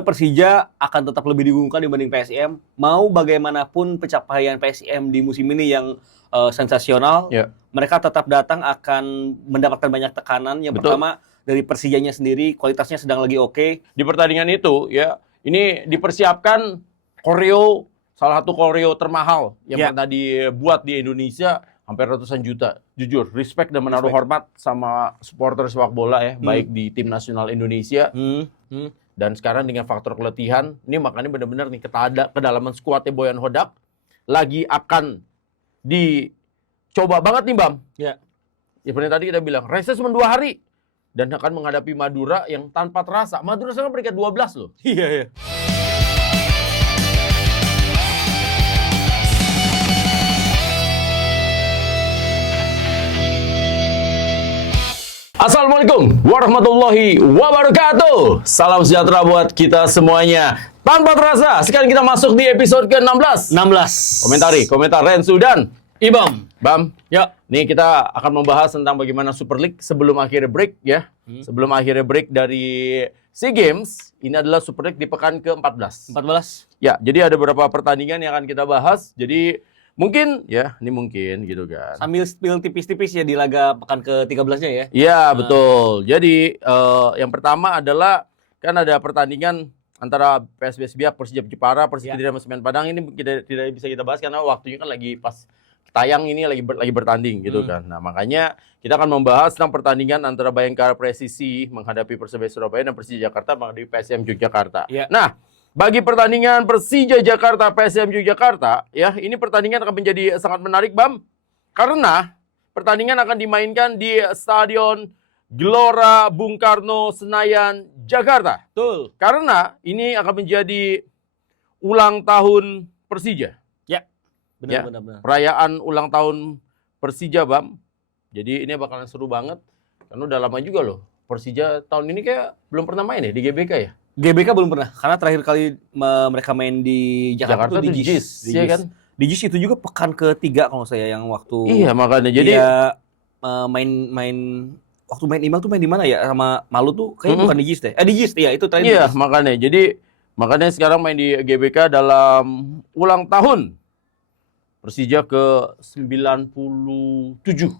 Persija akan tetap lebih diunggulkan dibanding PSIM. Mau bagaimanapun pencapaian PSIM di musim ini yang sensasional, mereka tetap datang akan mendapatkan banyak tekanan. Yang pertama dari Persijanya sendiri, kualitasnya sedang lagi oke. Di pertandingan itu, ya, ini dipersiapkan koreo, salah satu koreo termahal yang pernah dibuat di Indonesia, hampir ratusan juta. Jujur, respect dan menaruh hormat sama supporter sepak bola ya, baik di tim nasional Indonesia. Dan sekarang dengan faktor keletihan, ini makanya benar-benar nih kedalaman skuadnya Boyan Hodak lagi akan dicoba banget nih, Bam. Ya. Seperti tadi kita bilang, reses cuma 2 hari dan akan menghadapi Madura yang tanpa terasa. Madura sekarang peringkat 12 loh. Iya, iya. Assalamualaikum warahmatullahi wabarakatuh. Salam sejahtera buat kita semuanya. Tanpa terasa, sekarang kita masuk di episode ke-16. 16. Komentar Rensu dan Ibam. Bam. Ya. Nih kita akan membahas tentang bagaimana Super League sebelum akhirnya break ya. Sebelum akhirnya break dari SEA Games, ini adalah Super League di pekan ke-14. 14. Ya, jadi ada beberapa pertandingan yang akan kita bahas. Jadi mungkin ya, ini mungkin gitu kan. Sambil spill tipis-tipis ya di laga pekan ke-13-nya ya. Iya, betul. Jadi yang pertama adalah kan ada pertandingan antara PSBS Biak, Persija Jepara, Persija Kediri sama Semen Padang. Ini tidak bisa kita bahas karena waktunya kan lagi pas tayang ini lagi bertanding gitu kan. Nah, makanya kita akan membahas tentang pertandingan antara Bayangkara Presisi menghadapi Persebaya Surabaya dan Persija Jakarta menghadapi PSM Yogyakarta. Nah, bagi pertandingan Persija Jakarta PSM Yogyakarta, ya, ini pertandingan akan menjadi sangat menarik, Bam. Karena pertandingan akan dimainkan di Stadion Gelora Bung Karno Senayan Jakarta. Betul. Karena ini akan menjadi ulang tahun Persija. Benar. Perayaan ulang tahun Persija, Bam. Jadi ini bakalan seru banget. Karena udah lama juga loh. Persija tahun ini kayak belum pernah main ya di GBK ya? GBK belum pernah. Karena terakhir kali mereka main di Jakarta itu di JIS. Iya kan? Di JIS itu juga pekan ke-3 kalau saya yang waktu. Iya, makanya jadi main waktu main imbang tuh main di mana ya sama Malu tuh kayaknya bukan di JIS deh. Di JIS ya, itu terakhir. Iya, makanya sekarang main di GBK dalam ulang tahun Persija ke-97.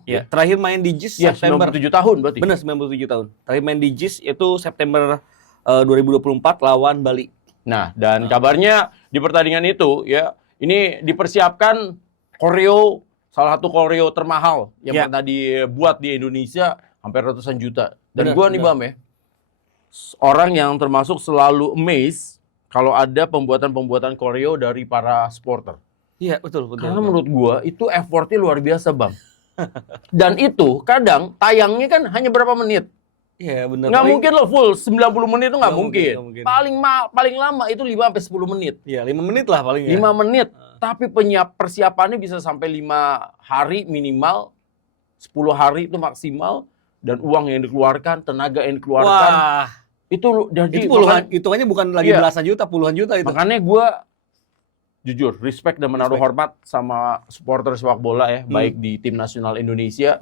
Ya, terakhir main di JIS September. 97 tahun berarti. Benar, 97 tahun. Terakhir main di JIS itu September 2024 lawan Bali. Nah, dan kabarnya di pertandingan itu ya, ini dipersiapkan koreo, salah satu koreo termahal yang pernah dibuat di Indonesia, hampir ratusan juta. Dan gua nih, Bam ya, orang yang termasuk selalu amazed kalau ada pembuatan koreo dari para supporter. Iya, betul. Karena menurut gua itu effortnya luar biasa, Bang. Dan itu kadang tayangnya kan hanya berapa menit. Iya, benar. Nggak mungkin loh full 90 menit itu nggak mungkin. Mungkin. Paling lama itu 5-10 menit. Iya, 5 menit lah paling ya. 5 menit. Tapi persiapannya bisa sampai 5 hari minimal, 10 hari itu maksimal, dan uang yang dikeluarkan, tenaga yang dikeluarkan. Wah. Itu jadi puluhan, hitungannya bukan lagi belasan juta, puluhan juta itu. Makanya gua jujur, respect dan menaruh hormat sama supporter sepak bola ya, baik di tim nasional Indonesia,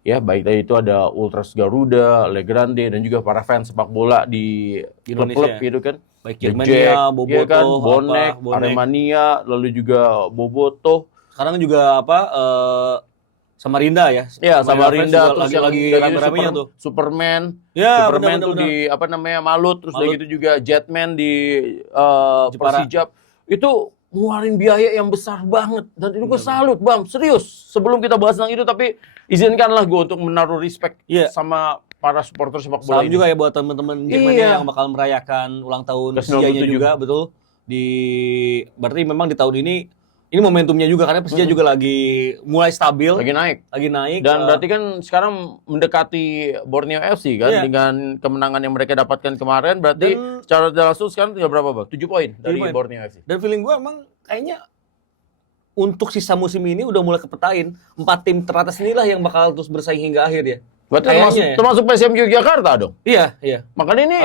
ya baik tadi itu ada Ultras Garuda, Legrande, dan juga para fans sepak bola di klub-klub gitu kan. Baik Germania, Bobotoh, ya kan? Bonek, Aremania, lalu juga Bobotoh. Sekarang juga Samarinda ya. Ya, Samarinda terus yang lagi rame-ramenya tuh. Superman. Ya, Superman bener, tuh di Malut, terus udah gitu juga Jetman di Persijap. Itu ngeluarin biaya yang besar banget. Dan itu gue salut, Bang. Serius. Sebelum kita bahas tentang itu, tapi izinkanlah gue untuk menaruh respect sama para supporter sepak bola. Salam juga ya buat teman-teman Jermania yang bakal merayakan ulang tahun Persijanya juga, betul. Berarti memang di tahun ini momentumnya juga, karena Persija juga lagi mulai stabil. Lagi naik. Dan berarti kan sekarang mendekati Borneo FC kan, dengan kemenangan yang mereka dapatkan kemarin. Berarti secara langsung sekarang tinggal berapa, Bang? 7 poin dari Borneo FC. Dan feeling gue emang kayaknya untuk sisa musim ini udah mulai kepetain. 4 tim teratas inilah yang bakal terus bersaing hingga akhir ya. Berarti termasuk PSM Yogyakarta dong? Iya. Makanya ini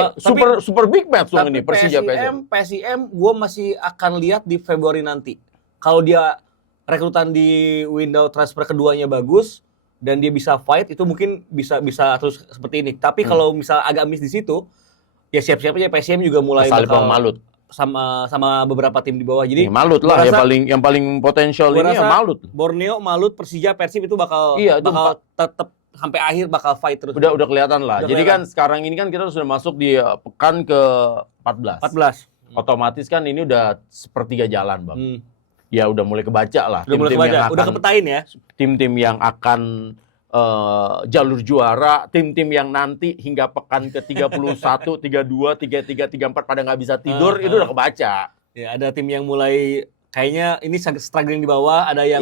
super big match dong ini, Persija PSM gue masih akan lihat di Februari nanti. Kalau dia rekrutan di window transfer keduanya bagus dan dia bisa fight, itu mungkin bisa terus seperti ini. Tapi kalau misal agak miss di situ, ya siap-siap aja PSM juga mulai Salib sama Malut. sama beberapa tim di bawah. Jadi Malut lah yang paling potensial ini ya Malut. Borneo, Malut, Persija, Persib itu bakal tetap sampai akhir bakal fight terus. Udah kelihatan lah. Jadi kan sekarang ini kan kita sudah masuk di pekan ke 14. Otomatis kan ini udah sepertiga jalan, Bang. Ya udah mulai kebaca lah. Udah kepetain ya. Tim-tim yang akan jalur juara, tim-tim yang nanti hingga pekan ke-31, 32, 33, 34 pada nggak bisa tidur, itu udah kebaca. Ya, ada tim yang mulai kayaknya ini struggling di bawah, ada yang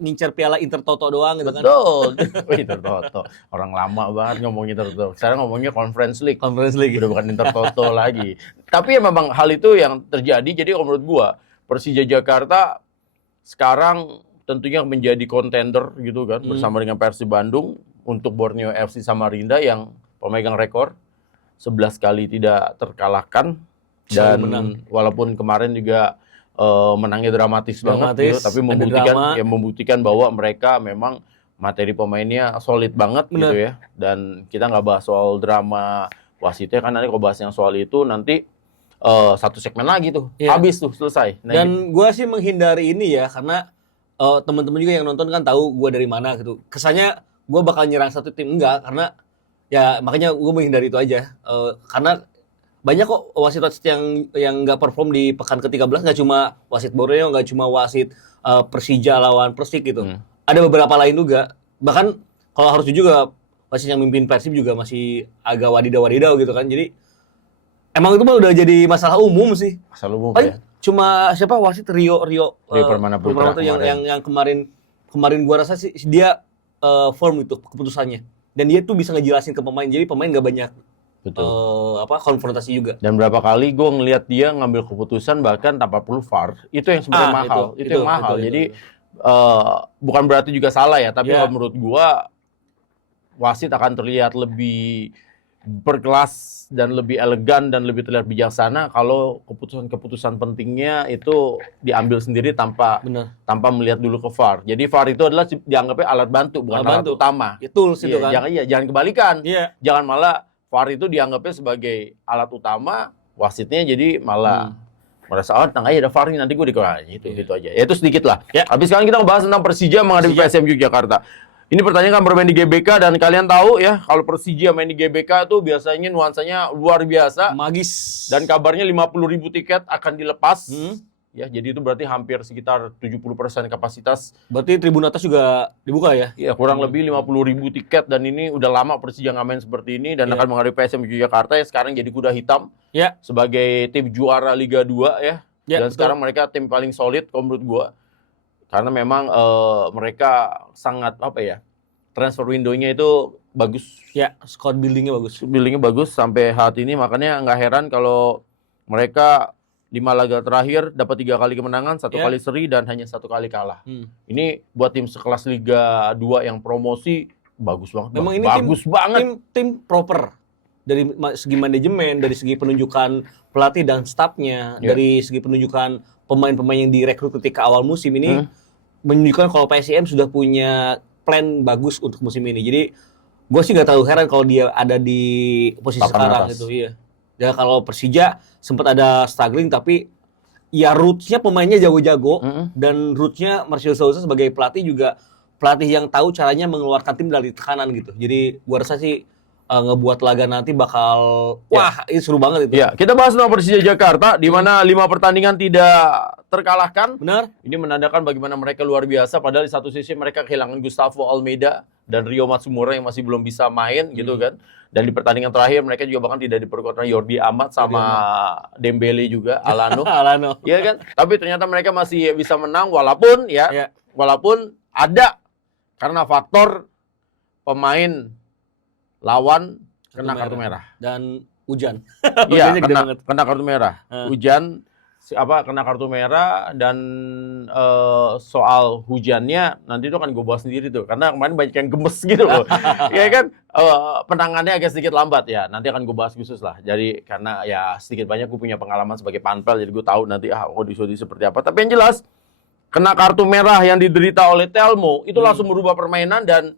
ngincer piala Intertoto doang gitu kan. Betul. Intertoto. Orang lama banget ngomong Intertoto. Sekarang ngomongnya Conference League. Udah bukan Intertoto lagi. Tapi ya memang hal itu yang terjadi. Jadi menurut gua, Persija Jakarta sekarang tentunya menjadi kontender gitu kan bersama dengan Persib Bandung untuk Borneo FC Samarinda yang pemegang rekor 11 kali tidak terkalahkan dan walaupun kemarin juga menangnya dramatis banget gitu, tapi membuktikan bahwa mereka memang materi pemainnya solid banget gitu ya. Dan kita nggak bahas soal drama wasitnya kan, nanti kalau bahas yang soal itu nanti satu segmen lagi tuh habis tuh selesai. Nah, dan gue sih menghindari ini ya karena teman-teman juga yang nonton kan tahu gue dari mana gitu. Kesannya gue bakal nyerang satu tim, enggak, karena ya makanya gue menghindari itu aja. Karena banyak kok wasit-wasit yang nggak perform di pekan ke-13, nggak cuma wasit Borneo, nggak cuma wasit Persija lawan Persik gitu. Ada beberapa lain juga. Bahkan kalau harus juga wasit yang mimpin Persib juga masih agak wadidaw gitu kan. Jadi emang itu mah udah jadi masalah umum sih. Masalah umum ya. Cuma siapa wasit Rio Permana Putra yang kemarin gua rasa sih dia firm itu keputusannya. Dan dia tuh bisa ngejelasin ke pemain. Jadi pemain nggak banyak konfrontasi juga. Dan berapa kali gue ngelihat dia ngambil keputusan bahkan tanpa perlu VAR. Itu yang sebenarnya mahal. Itu yang mahal. Jadi bukan berarti juga salah ya, tapi kalau menurut gue wasit akan terlihat lebih berkelas dan lebih elegan dan lebih terlihat bijaksana kalau keputusan-keputusan pentingnya itu diambil sendiri tanpa melihat dulu ke VAR. Jadi VAR itu adalah dianggapnya alat bantu, bukan alat utama. Tools itu kan. Jangan kebalikan. Jangan malah VAR itu dianggapnya sebagai alat utama, wasitnya jadi malah merasa tenang aja ada VAR ini, nanti gue gitu aja. Ya itu sedikit lah. Habis sekarang kita membahas tentang Persija menghadapi PSM Yogyakarta. Ini pertanyaan kan bermain di GBK dan kalian tahu ya kalau Persija main di GBK tuh biasanya nuansanya luar biasa, magis. Dan kabarnya 50.000 tiket akan dilepas. Ya, jadi itu berarti hampir sekitar 70% kapasitas. Berarti tribun atas juga dibuka ya? Iya, kurang lebih 50.000 tiket dan ini udah lama Persija nggak main seperti ini dan akan menghadapi PSM Yogyakarta yang sekarang jadi kuda hitam sebagai tim juara Liga 2 ya. Dan sekarang mereka tim paling solid kalau menurut gua. Karena memang mereka sangat transfer window-nya itu bagus. Ya, squad building-nya bagus. Building-nya bagus sampai saat ini, makanya nggak heran kalau mereka 5 laga terakhir dapat 3 kali kemenangan, 1 kali seri dan hanya 1 kali kalah. Ini buat tim sekelas Liga 2 yang promosi bagus banget. Memang ini tim proper dari segi manajemen, dari segi penunjukan pelatih dan stafnya, dari segi penunjukan pemain-pemain yang direkrut ketika awal musim ini menunjukkan kalau PSM sudah punya plan bagus untuk musim ini. Jadi gue sih nggak terlalu heran kalau dia ada di posisi sekarang gitu. Iya. Ya kalau Persija sempat ada struggling tapi ya roots-nya pemainnya jago-jago dan roots-nya Marcelo Souza sebagai pelatih juga pelatih yang tahu caranya mengeluarkan tim dari tekanan gitu. Jadi gua rasa sih ngebuat laga nanti bakal ini seru banget itu. Ya, kita bahas tentang Persija Jakarta di mana 5 pertandingan tidak terkalahkan. Benar. Ini menandakan bagaimana mereka luar biasa, padahal di satu sisi mereka kehilangan Gustavo Almeida dan Rio Matsumura yang masih belum bisa main gitu kan. Dan di pertandingan terakhir mereka juga bahkan tidak diperkuat Jordi Amat sama Dembele juga, Alano. Iya kan? Tapi ternyata mereka masih bisa menang walaupun walaupun ada karena faktor pemain lawan kena kartu merah dan hujan. Iya, kena kartu merah. Hujan kena kartu merah dan soal hujannya nanti itu akan gue bahas sendiri tuh karena kemarin banyak yang gemes gitu loh. Ya kan penanganannya agak sedikit lambat ya. Nanti akan gue bahas khusus lah. Jadi karena ya sedikit banyak gue punya pengalaman sebagai panpel jadi gue tahu nanti kondisi seperti apa. Tapi yang jelas kena kartu merah yang diderita oleh Telmo itu langsung merubah permainan dan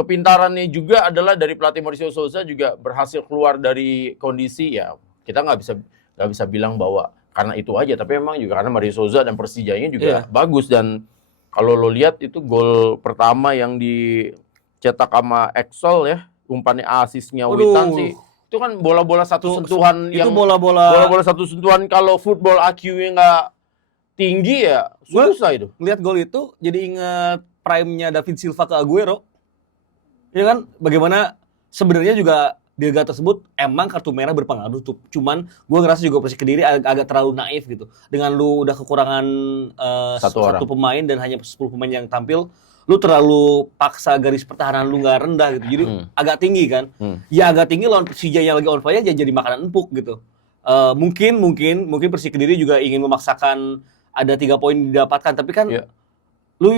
kepintarannya juga adalah dari pelatih Mauricio Sousa juga berhasil keluar dari kondisi ya kita nggak bisa bilang bahwa karena itu aja, tapi memang juga karena Mauricio Sousa dan Persijanya juga bagus. Dan kalau lo lihat itu gol pertama yang dicetak sama Exol ya, umpannya asisnya Witan sih, itu kan bola-bola satu sentuhan itu yang bola-bola satu sentuhan. Kalau football IQ-nya nggak tinggi ya susah itu. Lihat gol itu jadi ingat prime-nya David Silva ke Aguero. Ya kan, bagaimana sebenarnya juga di laga tersebut emang kartu merah berpengaruh tuh. Cuman gue ngerasa juga Persik Kediri agak terlalu naif gitu. Dengan lu udah kekurangan satu pemain dan hanya 10 pemain yang tampil, lu terlalu paksa garis pertahanan lu nggak rendah gitu. Jadi agak tinggi kan. Ya agak tinggi lawan Persija yang lagi on fire jadi makanan empuk gitu. Mungkin Persik Kediri juga ingin memaksakan ada 3 poin didapatkan, tapi kan lu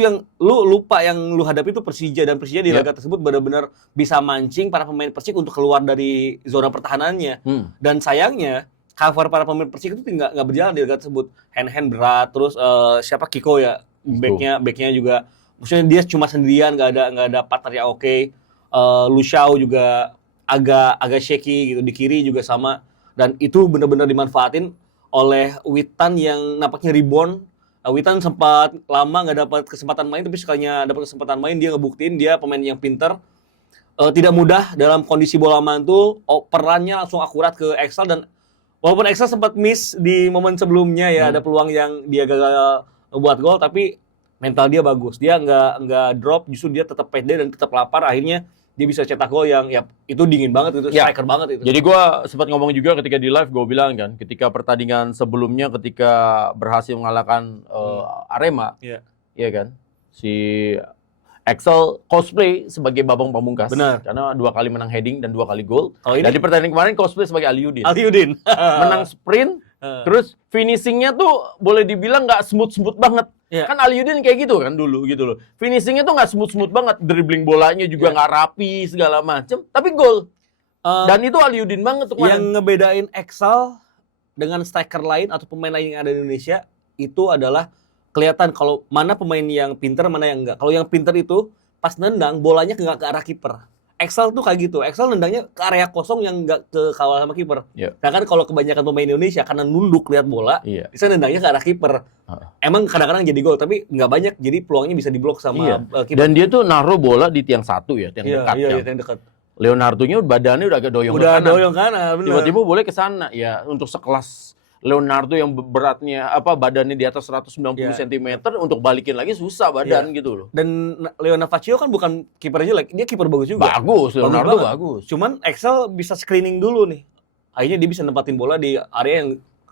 lupa yang lu hadapi itu Persija, dan Persija di laga tersebut benar-benar bisa mancing para pemain Persik untuk keluar dari zona pertahanannya. Dan sayangnya cover para pemain Persik itu nggak berjalan di laga tersebut. Hand berat, terus siapa Kiko ya, backnya juga, maksudnya dia cuma sendirian, nggak ada partner yang oke. Lushao juga agak shaky gitu, di kiri juga sama, dan itu benar-benar dimanfaatin oleh Witan yang nampaknya rebound. Witan sempat lama nggak dapat kesempatan main, tapi sekalinya dapat kesempatan main dia ngebuktiin dia pemain yang pinter. Tidak mudah dalam kondisi bola mantul, perannya langsung akurat ke Exel, dan walaupun Exel sempat miss di momen sebelumnya ya, ada peluang yang dia gagal buat gol, tapi mental dia bagus. Dia nggak drop, justru dia tetap pede dan tetap lapar, akhirnya dia bisa cetak gol yang ya itu dingin banget, itu striker banget itu. Jadi gue sempat ngomong juga ketika di live, gue bilang kan, ketika pertandingan sebelumnya ketika berhasil mengalahkan Arema, iya kan, si Exel cosplay sebagai Babang Pamungkas. Benar. Karena 2 kali menang heading dan 2 kali gol. Dan di pertandingan kemarin cosplay sebagai Aliudin. Menang sprint, terus finishingnya tuh boleh dibilang nggak smooth banget. Kan Aliudin kayak gitu kan dulu gitu loh. Finishingnya tuh nggak smooth banget, dribbling bolanya juga nggak rapi segala macem, tapi gol. Dan itu Aliudin banget tuh kemarin. Yang ngebedain Exel dengan striker lain atau pemain lain yang ada di Indonesia itu adalah kelihatan kalau mana pemain yang pinter, mana yang enggak. Kalau yang pinter itu pas nendang bolanya nggak ke arah kiper. Exel tuh kayak gitu. Exel nendangnya ke area kosong yang nggak ke kawal sama kiper. Nah kan kalau kebanyakan pemain Indonesia karena nunduk lihat bola, bisa nendangnya ke arah kiper. Emang kadang-kadang jadi gol, tapi nggak banyak. Jadi peluangnya bisa diblok sama kiper. Dan dia tuh naruh bola di tiang 1 ya, tiang dekat. Tiang dekat. Leonardo-nya badannya udah agak doyong ke kanan. Doyong kanan, bener. Tiba-tiba boleh ke sana. Ya, untuk sekelas Leonardo yang beratnya badannya di atas 190 cm untuk balikin lagi susah badan gitu loh. Dan Leonardo Faccio kan bukan kiper jelek, dia kiper bagus juga. Bagus, Leonardo bagus. Cuman Exel bisa screening dulu nih. Akhirnya dia bisa nempatin bola di area yang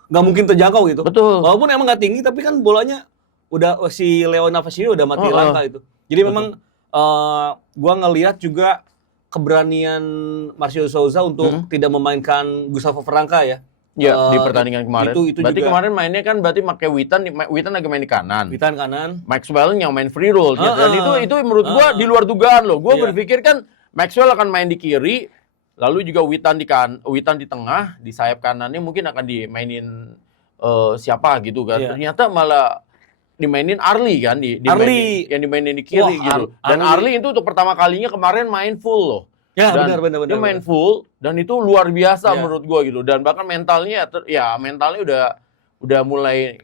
nggak mungkin terjangkau gitu. Betul. Walaupun emang nggak tinggi, tapi kan bolanya udah si Leonardo Faccio udah mati langkah itu. Jadi memang gua ngelihat juga keberanian Mauricio Sousa untuk tidak memainkan Gustavo Franca ya. Ya, di pertandingan kemarin. Itu berarti juga, kemarin mainnya kan berarti pakai Witan lagi main di kanan. Witan kanan. Maxwell yang main free roll. Dan itu menurut gua di luar dugaan loh. Gua berpikir kan Maxwell akan main di kiri, lalu juga Witan di tengah, di sayap kanannya mungkin akan dimainin siapa gitu kan. Ternyata malah dimainin Arli kan, yang dimainin di kiri gitu. Dan Arli itu untuk pertama kalinya kemarin main full loh. Ya, benar. Dia main full dan itu luar biasa menurut gua gitu. Dan bahkan mentalnya udah mulai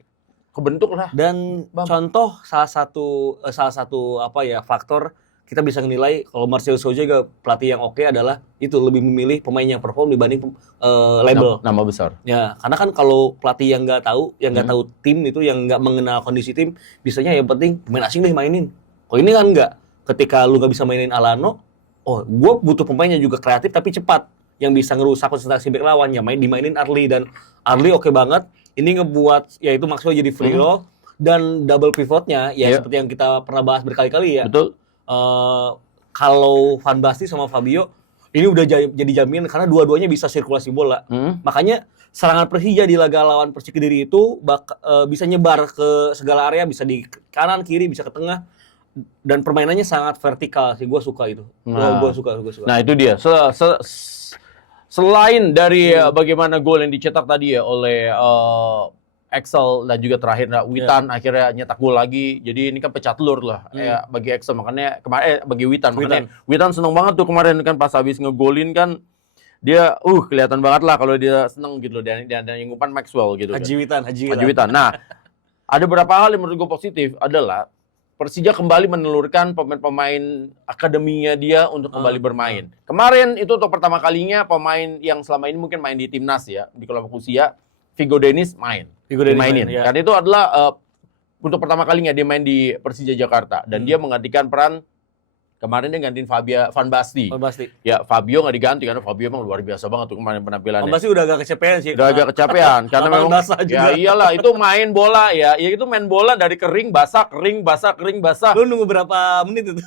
kebentuk lah. Dan contoh salah satu faktor kita bisa menilai kalau Mauricio Sousa juga pelatih yang oke adalah itu lebih memilih pemain yang perform dibanding label nama besar. Ya, karena kan kalau pelatih yang nggak tahu tim itu, yang nggak mengenal kondisi tim, biasanya yang penting pemain asing deh mainin. Kalau ini kan nggak. Ketika lu nggak bisa mainin Alano, gue butuh pemain yang juga kreatif tapi cepat, yang bisa ngerusak konsentrasi bek lawan, yang dimainin Arli, dan Arli oke banget. Ini ngebuat ya itu Maxwell jadi free roll dan double pivotnya seperti yang kita pernah bahas berkali-kali ya. Betul. Kalau Van Basten sama Fabio ini udah jadi jaminan karena dua-duanya bisa sirkulasi bola. Makanya serangan Persija di laga lawan Persik Kediri itu bisa nyebar ke segala area, bisa di kanan, kiri, bisa ke tengah. Dan permainannya sangat vertikal sih, gue suka itu. Gue suka. Nah itu dia. Selain dari bagaimana gol yang dicetak tadi ya oleh Axel dan juga terakhir Witan akhirnya nyetak gol lagi. Jadi ini kan pecah telur lah ya bagi Axel, makanya kemarin bagi Witan. Makanya Witan seneng banget tuh kemarin kan pas habis ngegolin kan dia kelihatan banget lah kalau dia seneng gitu loh, dan yang umpan Maxwell gitu. Haji Witan. Nah, ada beberapa hal yang menurut gue positif adalah Persija kembali menelurkan pemain-pemain akademinya dia untuk kembali bermain. Kemarin itu untuk pertama kalinya pemain yang selama ini mungkin main di timnas ya, di kelompok usia, Vigo Dennis dimainin. Ya. Karena itu adalah untuk pertama kalinya dia main di Persija Jakarta dan dia menggantikan peran kemarin dia gantiin Van Basten. Ya, Fabio nggak diganti karena Fabio emang luar biasa banget tuh kemarin penampilannya. Van Basten udah agak kecapean sih. Udah agak kecapean karena memang ya iyalah itu main bola ya itu main bola dari kering basah. Lu nunggu berapa menit itu?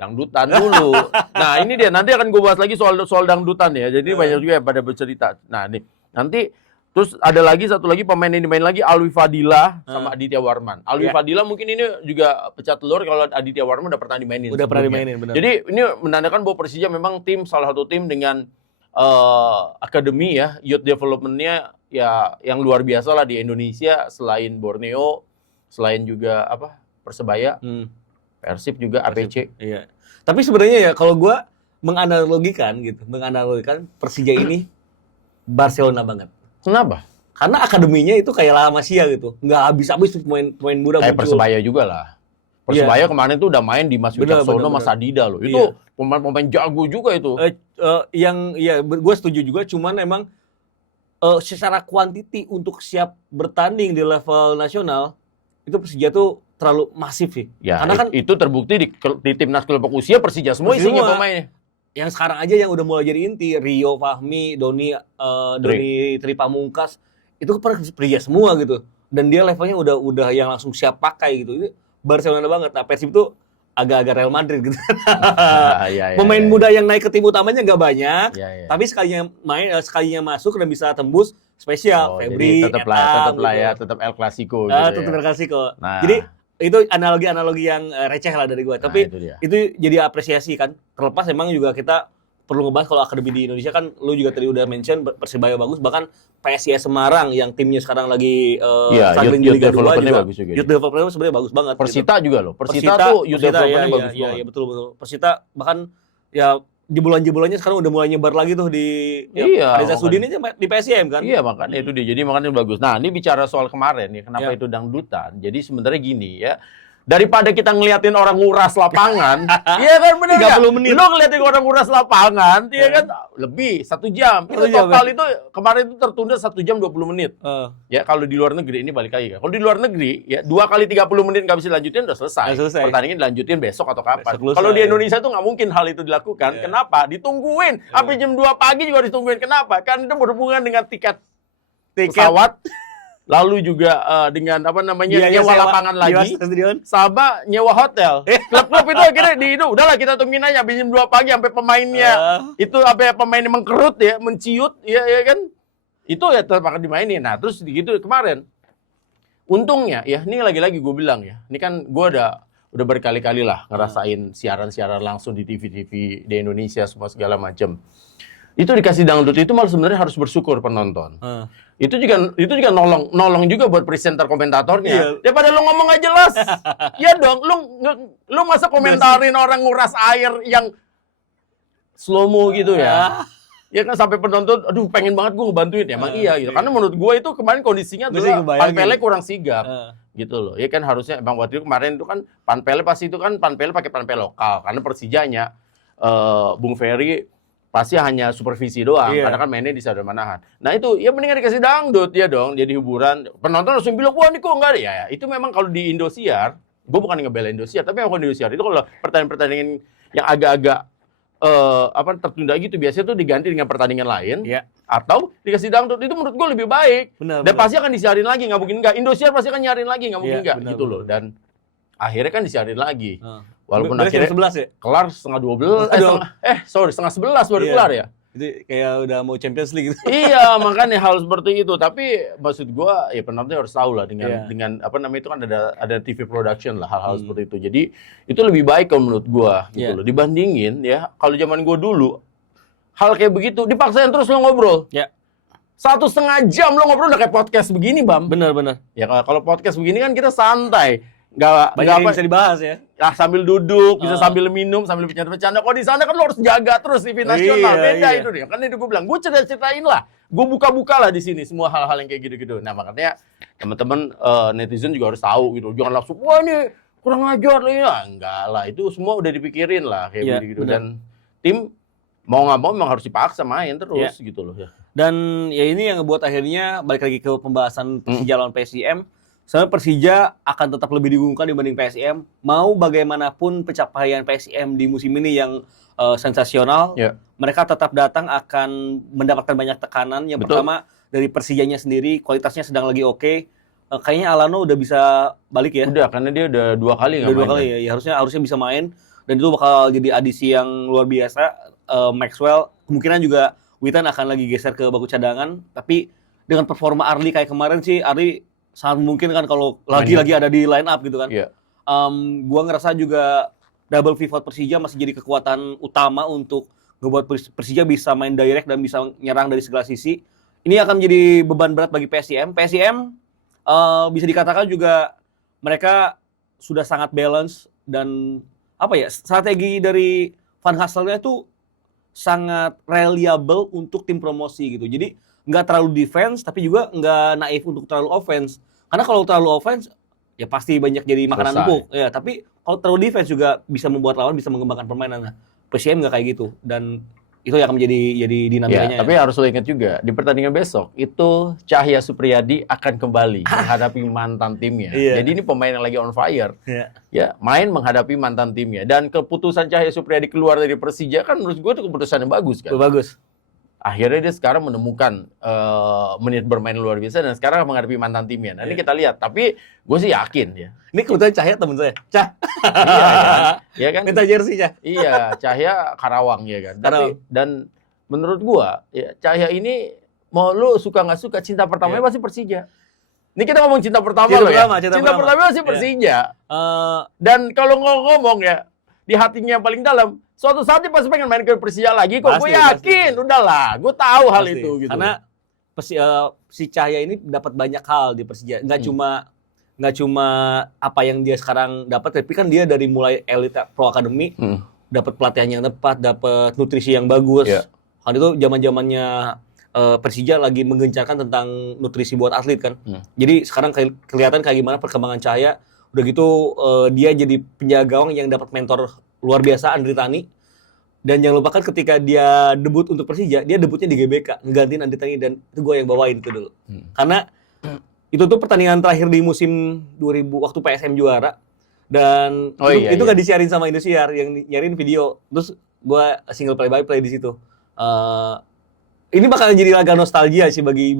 Dangdutan dulu. Nah, ini dia nanti akan gue bahas lagi soal dangdutan ya. Jadi banyak juga yang pada bercerita. Nah, nih nanti terus ada lagi satu lagi pemain yang dimain lagi Alwi Fadila sama Aditya Warman. Alwi Fadila mungkin ini juga pecah telur kalau Aditya Warman udah pernah dimainin. Benar. Jadi ini menandakan bahwa Persija memang salah satu tim dengan akademi ya, youth development-nya ya yang luar biasa lah di Indonesia, selain Borneo, selain juga Persebaya, Persib juga APC. Iya. Tapi sebenarnya ya kalau gua menganalogikan Persija ini Barcelona banget. Kenapa? Karena akademinya itu kayak La Masia gitu. Nggak habis-habis pemain muda kayak muncul. Persebaya juga lah. Persebaya kemarin tuh udah main di Mas Wicaksono, Mas Adida loh. Itu pemain jago juga itu. Gue setuju juga. Cuman emang secara kuantiti untuk siap bertanding di level nasional, itu Persija tuh terlalu masif sih. Ya, karena kan itu terbukti di timnas kelompok usia Persija semua isinya pemainnya. Yang sekarang aja yang udah mulai jadi inti, Rio Fahmi, Doni Tri Pamungkas, itu Persija semua gitu. Dan dia levelnya udah yang langsung siap pakai gitu. Itu Barcelona banget. Nah, Persib itu agak-agak Real Madrid gitu. Pemain muda yang naik ke tim utamanya nggak banyak, tapi sekalinya masuk dan bisa tembus spesial. Febri, tetap El Clasico gitu. Tetap El Clasico. Nah. Jadi itu analogi yang receh lah dari gue. Tapi itu jadi apresiasi kan. Terlepas emang juga kita perlu ngebahas kalau akademi di Indonesia kan, lu juga tadi udah mention Persebaya bagus, bahkan PSIS Semarang yang timnya sekarang lagi struggling di Liga 2 juga. Youth development sebenarnya bagus banget. Persita gitu. Juga loh. Persita tuh youth development bagus banget. Iya, betul. Persita bahkan ya jebolan-jebolannya sekarang udah mulai nyebar lagi tuh di Reza Sudin aja di PSIM kan. Iya, makanya itu dia. Jadi makanya bagus. Nah, ini bicara soal kemarin nih, kenapa itu dangdutan. Jadi sebenarnya gini ya. Daripada kita ngeliatin orang nguras lapangan, iya kan bener 30 menit. Lu ngeliatin orang nguras lapangan, iya kan lebih 1 jam. Itu total itu kemarin itu tertunda 1 jam 20 menit. Ya kalau di luar negeri ini balik lagi kan. Kalau di luar negeri ya 2 kali 30 menit nggak bisa dilanjutin udah selesai. Pertandingan dilanjutin besok atau kapan. Kalau di Indonesia tuh nggak mungkin hal itu dilakukan. Kenapa? Ditungguin. Sampai jam 2 pagi juga ditungguin. Kenapa? Kan itu berhubungan dengan tiket pesawat. Lalu juga dengan nyewa lapangan lagi, sama nyewa hotel. Klub-klub itu akhirnya udahlah kita tungguin aja jam 2 pagi sampai pemainnya itu sampai pemainnya mengkerut ya, menciut ya kan. Itu ya tetap akan dimainin. Nah, terus gitu kemarin. Untungnya ya, ini lagi-lagi gue bilang ya. Ini kan gue udah berkali-kali lah ngerasain siaran-siaran langsung di TV-TV di Indonesia semua segala macam. Itu dikasih dangdut itu malah sebenarnya harus bersyukur penonton. Itu juga nolong juga buat presenter komentatornya. Daripada lu ngomong gak jelas. Ya dong, lu masa komentarin orang nguras air yang slow-mo gitu ya. Ya kan sampai penonton aduh pengen banget gue ngebantuin ya. Emang iya gitu. Karena menurut gue itu kemarin kondisinya adalah Panpele kurang sigap. Gitu loh. Ya kan harusnya emang waktu itu kemarin itu kan Panpele pakai Panpele lokal karena Persijanya Bung Ferry pasti hanya supervisi doang, karena kan mainnya di Stadion Manahan. Nah itu, ya mendingan dikasih dangdut ya dong, jadi hiburan. Penonton langsung bilang, wah ini kok enggak ada ya. Itu memang kalau di Indosiar, gue bukan ngebela Indosiar, tapi memang di Indosiar itu kalau pertandingan yang agak-agak tertunda gitu, biasanya tuh diganti dengan pertandingan lain, atau dikasih dangdut, itu menurut gue lebih baik. Dan pasti akan disiarin lagi, nggak mungkin nggak. Indosiar pasti akan nyarin lagi, nggak mungkin nggak, gitu loh. Dan akhirnya kan disiarin lagi. Walaupun akhirnya 11 ya? Kelar setengah 11, setengah 11 baru kelar ya. Jadi kayak udah mau Champions League gitu. Iya, makanya hal seperti itu. Tapi maksud gua ya penonton harus tahu lah dengan itu kan ada TV production lah hal-hal seperti itu. Jadi itu lebih baik kalau menurut gua gitu loh. Dibandingin ya kalau zaman gua dulu hal kayak begitu dipaksain terus lo ngobrol. 1,5 jam lo ngobrol udah kayak podcast begini, Bam. Bener. Ya kalau podcast begini kan kita santai. Nggak Banyak yang apa, bisa dibahas ya. ya sambil duduk, bisa sambil minum, sambil bercanda-bercanda. Kalau di sana kan lo harus jaga terus TV nasional. Beda itu dia. Kan itu gue bilang, gue ceritain lah. Gue buka-buka lah di sini semua hal-hal yang kayak gitu-gitu. Nah, makanya teman-teman netizen juga harus tahu gitu. Jangan langsung, wah ini kurang ajar lah ya. Enggak lah, itu semua udah dipikirin lah kayak gitu. Dan tim mau nggak mau memang harus dipaksa main terus gitu loh ya. Dan ya ini yang ngebuat akhirnya balik lagi ke pembahasan Persija lawan PSIM. Sebenarnya Persija akan tetap lebih diunggulkan dibanding PSIM. Mau bagaimanapun pencapaian PSIM di musim ini yang sensasional, mereka tetap datang akan mendapatkan banyak tekanan. Yang pertama dari Persijanya sendiri, kualitasnya sedang lagi oke. Kayaknya Alano udah bisa balik ya. Udah, karena dia udah 2 kali nggak main. 2 kali ya. Harusnya bisa main. Dan itu bakal jadi adisi yang luar biasa. Maxwell kemungkinan juga Witan akan lagi geser ke bangku cadangan. Tapi dengan performa Arli kayak kemarin sih, Arli sangat mungkin kan kalau lagi-lagi ada di line up gitu kan. Gua ngerasa juga double pivot Persija masih jadi kekuatan utama untuk ngebuat Persija bisa main direct dan bisa nyerang dari segala sisi. Ini akan menjadi beban berat bagi PSIM. PSIM bisa dikatakan juga mereka sudah sangat balance dan strategi dari Van Hasselnya itu sangat reliable untuk tim promosi gitu. Jadi nggak terlalu defense tapi juga nggak naif untuk terlalu offense. Karena kalau terlalu offense ya pasti banyak jadi makanan empuk. Ya, tapi kalau terlalu defense juga bisa membuat lawan bisa mengembangkan permainan. Nah, PSIM nggak kayak gitu dan itu yang akan jadi dinamikanya. Tapi harus lo ingat juga di pertandingan besok itu Cahya Supriyadi akan kembali menghadapi mantan timnya. Jadi ini pemain yang lagi on fire. Ya, main menghadapi mantan timnya dan keputusan Cahya Supriyadi keluar dari Persija kan menurut gue itu keputusan yang bagus kan. Bagus. Akhirnya dia sekarang menemukan menit bermain luar biasa dan sekarang menghadapi mantan timnya. Nah, ini kita lihat. Tapi gue sih yakin ya. Ini kebetulan Cahya temen saya. Iya kan? Minta jersey, Cah. Iya, Cahya Karawang ya kan. Tapi dan menurut gua ya Cahya ini mau lu suka nggak suka cinta pertamanya pasti Persija. Ini kita ngomong cinta pertama loh ya. Cinta pertama pasti Persija. Dan kalau ngomong ya di hatinya yang paling dalam, suatu saat dia pasti pengen main ke Persija lagi kok. Gue yakin, udahlah, gue tahu hal itu gitu. Karena si Cahya ini dapat banyak hal di Persija. Nggak cuma apa yang dia sekarang dapat, tapi kan dia dari mulai Elite Pro Academy dapat pelatihan yang tepat, dapat nutrisi yang bagus. Kan itu zaman-zamannya Persija lagi menggencarkan tentang nutrisi buat atlet kan. Jadi sekarang kelihatan kayak gimana perkembangan Cahya. Udah gitu dia jadi penjaga gawang yang dapat mentor luar biasa Andri Tani. Dan jangan lupakan ketika dia debut untuk Persija, dia debutnya di GBK, ngegantiin Andri Tani dan itu gue yang bawain itu dulu. Karena itu tuh pertandingan terakhir di musim 2000 waktu PSM juara dan itu gak disiarin sama Indosiar yang nyariin video. Terus gue single play by play di situ. Ini bakal jadi laga nostalgia sih bagi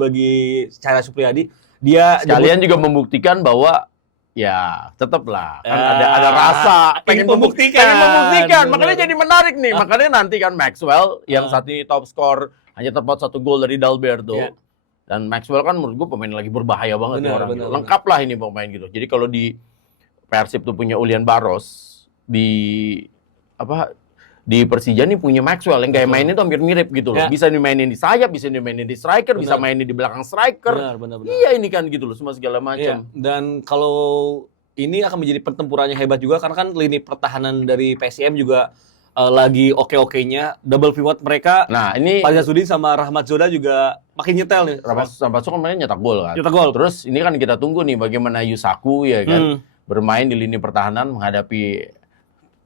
Cahya Supriyadi. Dia sekalian juga membuktikan bahwa ya tetaplah kan ada rasa pengen membuktikan. Makanya jadi menarik nih. Makanya nanti kan Maxwell yang saat ini top skor hanya tepat 1 gol dari Dalberto. Dan Maxwell kan menurut gue pemain lagi berbahaya banget orang. Lengkap lah ini pemain gitu. Jadi kalau di Persib tuh punya Ulian Baros, di Persija nih punya Maxwell yang kayak mainnya tuh hampir mirip gitu loh. Bisa dimainin di sayap, bisa dimainin di striker, bisa mainin di belakang striker. Benar. Iya ini kan gitu loh, semua segala macam. Dan kalau ini akan menjadi pertempurannya hebat juga karena kan lini pertahanan dari PSIM juga lagi oke-okenya. Double pivot mereka. Nah, ini Fazludin sama Rahmat Zoda juga makin nyetel nih. Rahmat Zoda kan mainnya nyetak gol kan. Nyetak gol. Terus ini kan kita tunggu nih bagaimana Yusaku ya kan bermain di lini pertahanan menghadapi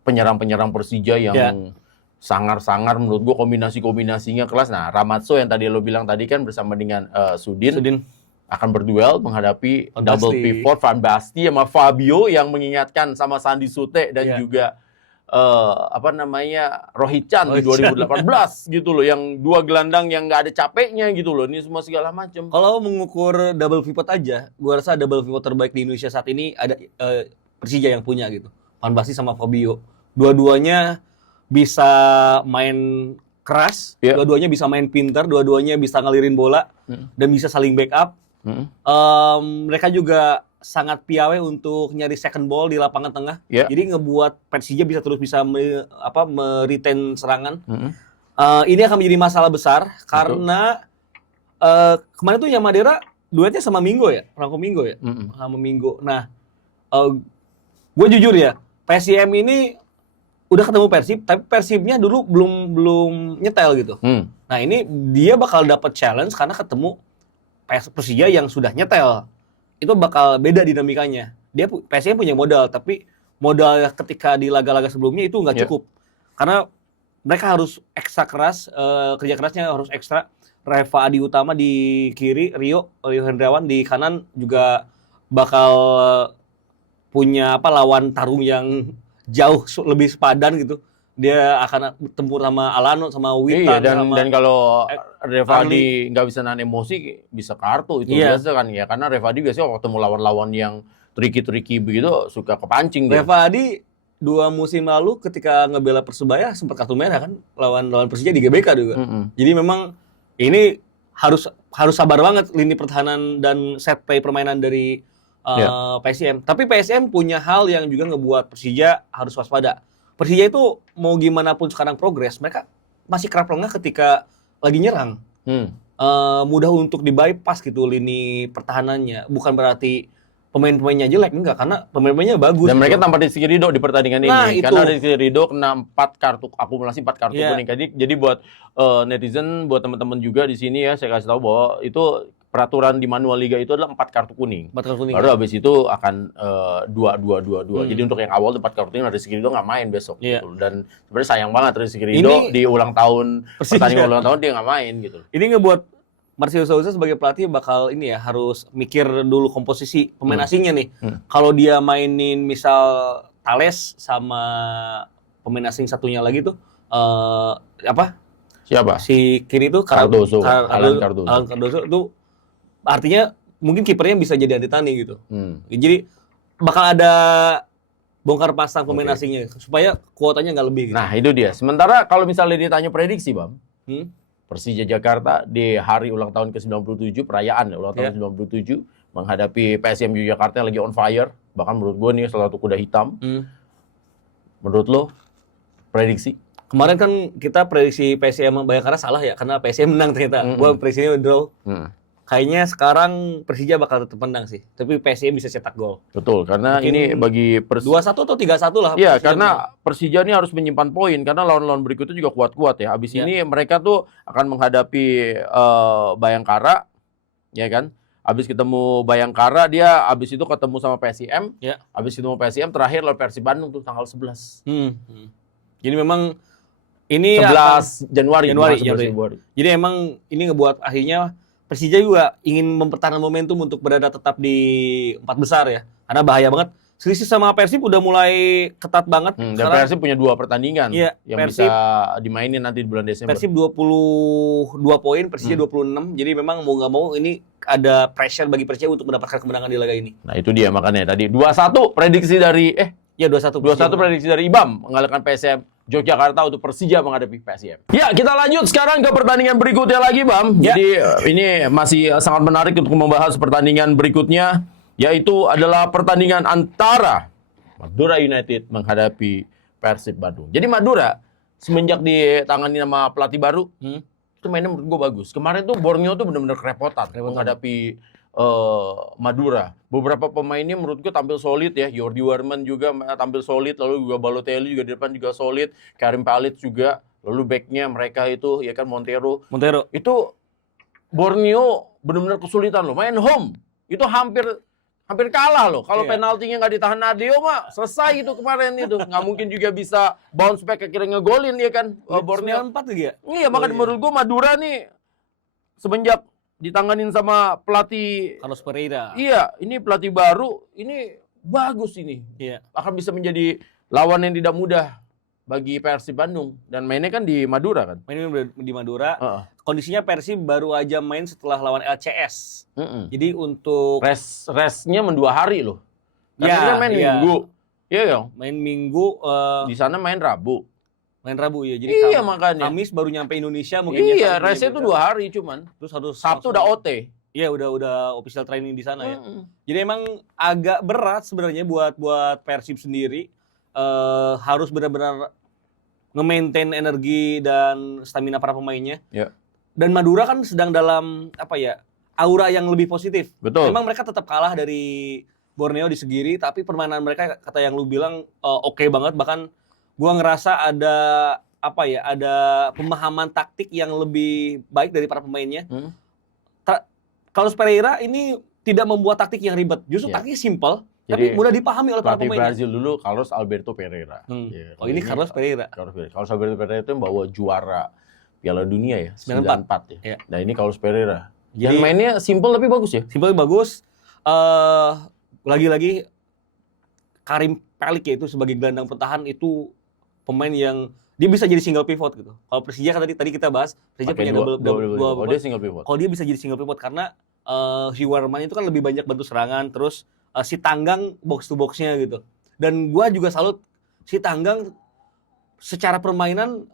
penyerang-penyerang Persija yang sangar-sangar menurut gua kombinasinya kelas. Nah, Ramatso yang tadi lo bilang tadi kan bersama dengan Sudin akan berduel menghadapi double pivot Van Basten sama Fabio yang mengingatkan sama Sandi Sute dan juga Rohichan di 2018 gitu loh, yang 2 gelandang yang nggak ada capeknya gitu loh. Ini semua segala macam. Kalau mengukur double pivot aja, gua rasa double pivot terbaik di Indonesia saat ini ada Persija yang punya gitu. Van Basten sama Fabio. Dua-duanya bisa main keras, dua-duanya bisa main pintar, dua-duanya bisa ngalirin bola dan bisa saling backup. Mereka juga sangat piawai untuk nyari second ball di lapangan tengah. Jadi ngebuat Persija bisa meretain serangan. Ini akan menjadi masalah besar karena kemarin tuh yang Madera duetnya sama Mingo ya, Franco Mingo ya, sama Mingo. Nah, gue jujur ya, PSIM ini udah ketemu Persib, tapi Persibnya dulu belum nyetel gitu. Nah ini dia bakal dapat challenge karena ketemu Persija yang sudah nyetel. Itu bakal beda dinamikanya. PSIM punya modal, tapi modal ketika di laga-laga sebelumnya itu nggak cukup. Karena mereka harus ekstra keras, kerja kerasnya harus ekstra. Reva Adi Utama di kiri, Rio Hendrawan di kanan juga bakal punya lawan tarung yang jauh lebih sepadan gitu. Dia akan tempur sama Alano, sama Witan. Iya, dan kalau Revadi nggak bisa nahan emosi, bisa kartu itu biasa kan ya. Karena Revadi biasanya waktu ketemu lawan-lawan yang tricky begitu suka kepancing dia. Revadi 2 musim lalu ketika ngebela Persebaya sempat kartu merah kan lawan Persija di GBK juga. Jadi memang ini harus sabar banget lini pertahanan dan set play permainan dari PSIM. Tapi PSIM punya hal yang juga ngebuat Persija harus waspada. Persija itu mau gimana pun sekarang progres, mereka masih kerap lengah ketika lagi nyerang. Mudah untuk di-bypass gitu lini pertahanannya. Bukan berarti pemain-pemainnya jelek, enggak, karena pemain-pemainnya bagus. Dan mereka tanpa Rizky Ridho di pertandingan ini. Itu. Karena Rizky Ridho kena 4 kartu kuning. Jadi buat netizen, buat teman-teman juga di sini ya, saya kasih tahu bahwa itu peraturan di manual liga itu adalah 4 kartu kuning. 4 kartu kuning. Baru habis itu akan 2. Jadi untuk yang awal 4 kartu kuning, Rizky Ridho nggak main besok. Gitu. Dan sebenarnya sayang banget Rizky Ridho di ulang tahun, pertandingan ulang tahun dia nggak main gitu. Ini ngebuat Marcelo Souza sebagai pelatih bakal ini ya, harus mikir dulu komposisi pemain asingnya nih. Kalau dia mainin misal Thales sama pemain asing satunya lagi tuh Siapa? Si kiri tuh Cardoso. Alan Cardoso itu artinya mungkin kipernya bisa jadi Aditani gitu. Jadi bakal ada bongkar pasang pemain asingnya supaya kuotanya nggak lebih gitu. Nah, itu dia. Sementara kalau misalnya ditanya prediksi, Bang. Persija Jakarta di hari ulang tahun ke-97, perayaan ulang tahun ke-97 menghadapi PSM Yogyakarta yang lagi on fire. Bahkan menurut gue nih salah satu kuda hitam. Menurut lo prediksi? Kemarin kan kita prediksi PSM Bayangkara salah ya, karena PSM menang ternyata. Gua prediksinya draw. Kayaknya sekarang Persija bakal tetap menang sih, tapi PSM bisa cetak gol. Betul, karena mungkin ini bagi 2-1 atau 3-1 lah. Iya, karena Persija ini harus menyimpan poin karena lawan-lawan berikutnya juga kuat-kuat ya. Habis ini mereka tuh akan menghadapi Bayangkara, ya kan? Habis ketemu Bayangkara, dia habis itu ketemu sama PSIM. Habis ketemu PSIM terakhir lawan Persib Bandung tuh tanggal 11. Jadi memang ini 11 Januari. Jadi emang ini ngebuat akhirnya Persija juga ingin mempertahankan momentum untuk berada tetap di 4 besar ya. Karena bahaya banget. Selisih sama Persib udah mulai ketat banget. Dan Persib punya 2 pertandingan yang Persib, bisa dimainin nanti di bulan Desember. Persib 22 poin, Persija 26. Jadi memang mau nggak mau ini ada pressure bagi Persija untuk mendapatkan kemenangan di laga ini. Nah itu dia makanya tadi 2-1 prediksi dari 2-1 prediksi dari Ibam mengalahkan PSM Yogyakarta untuk Persija menghadapi PSIM. Ya, kita lanjut sekarang ke pertandingan berikutnya lagi, Bam. Jadi ini masih sangat menarik untuk membahas pertandingan berikutnya, yaitu adalah pertandingan antara Madura United menghadapi Persib Bandung. Jadi Madura semenjak ditangani sama pelatih baru, itu mainnya menurut gue bagus. Kemarin tuh Borneo tuh benar-benar kerepotan menghadapi Madura. Beberapa pemainnya menurut gue tampil solid ya. Jordi Warman juga tampil solid, lalu juga Balotelli juga di depan juga solid, Karim Palic juga, lalu backnya mereka itu ya kan Montero. Itu Borneo benar-benar kesulitan loh. Main home itu hampir kalah loh. Kalau penaltinya nggak ditahan Nadeo mah selesai itu kemarin itu. Nggak mungkin juga bisa bounce back akhirnya ngegolin ya kan. Borneo 4 lagi ya? Iya, makanya menurut gue Madura nih semenjak ditanganin sama pelatih Carlos Pereira. Iya, ini pelatih baru, ini bagus ini. Akan bisa menjadi lawan yang tidak mudah bagi Persib Bandung. Dan mainnya kan di Madura kan? Mainnya di Madura. Kondisinya Persib baru aja main setelah lawan LCS. Jadi untuk restnya 2 hari loh. Karena main Minggu. Iya dong. Main Minggu. Di sana main Rabu. Main Rabu ya, jadi makanya. Kamis baru nyampe Indonesia mungkin. Iya, restnya itu 2 hari cuman. Terus harus Sabtu udah OT. Iya, udah official training di sana ya. Jadi emang agak berat sebenarnya buat Persib sendiri. Harus benar-benar nge-maintain energi dan stamina para pemainnya. Dan Madura kan sedang dalam aura yang lebih positif. Betul. Memang mereka tetap kalah dari Borneo di Segiri, tapi permainan mereka kata yang lu bilang oke banget. Bahkan gua ngerasa ada ada pemahaman taktik yang lebih baik dari para pemainnya. Carlos Pereira ini tidak membuat taktik yang ribet, justru taktiknya simpel. Tapi mudah dipahami oleh para pemain. Brazil dulu Carlos Alberto Pereira. Ini Carlos Pereira. Carlos Alberto Pereira itu yang bawa juara Piala Dunia ya, 94 ya. Nah ini Carlos Pereira. Jadi yang mainnya simpel tapi bagus ya. Simpel bagus. Lagi-lagi Karim Pelik ya, itu sebagai gelandang bertahan itu pemain yang dia bisa jadi single pivot gitu. Kalau Persija kan tadi kita bahas, Persija punya dua pivot. Dia single pivot. Kalau dia bisa jadi single pivot karena si Warman itu kan lebih banyak bantu serangan, terus si Tanggang box to box-nya gitu. Dan gua juga salut si Tanggang secara permainan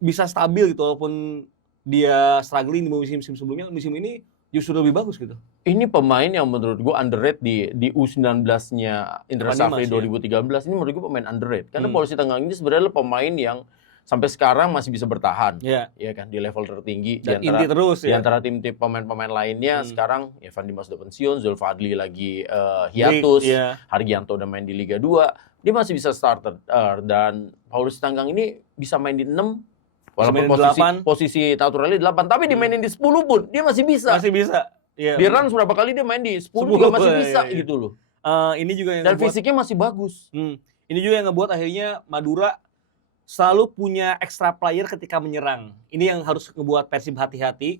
bisa stabil gitu, walaupun dia struggling di musim sebelumnya, musim ini justru lebih bagus gitu. Ini pemain yang menurut gua underrated di U19-nya Indra Safri 2013. Ini menurut gua pemain underrated. Karena Paulus Sitanggang ini sebenarnya pemain yang sampai sekarang masih bisa bertahan, ya kan, di level tertinggi dan inti terus di antara tim-tim pemain-pemain lainnya. Sekarang Evan Dimas udah pensiun, Zulfadli lagi hiatus, Hargianto udah main di Liga 2, dia masih bisa starter. Dan Paulus Sitanggang ini bisa main di 6, walaupun posisi naturalnya 8, tapi dimainin di 10 pun dia masih bisa. Di run berapa kali dia main di 10 juga masih bisa gitu loh. Ini juga yang dan fisiknya masih bagus. Ini juga yang ngebuat akhirnya Madura selalu punya extra player ketika menyerang. Ini yang harus ngebuat Persib hati-hati.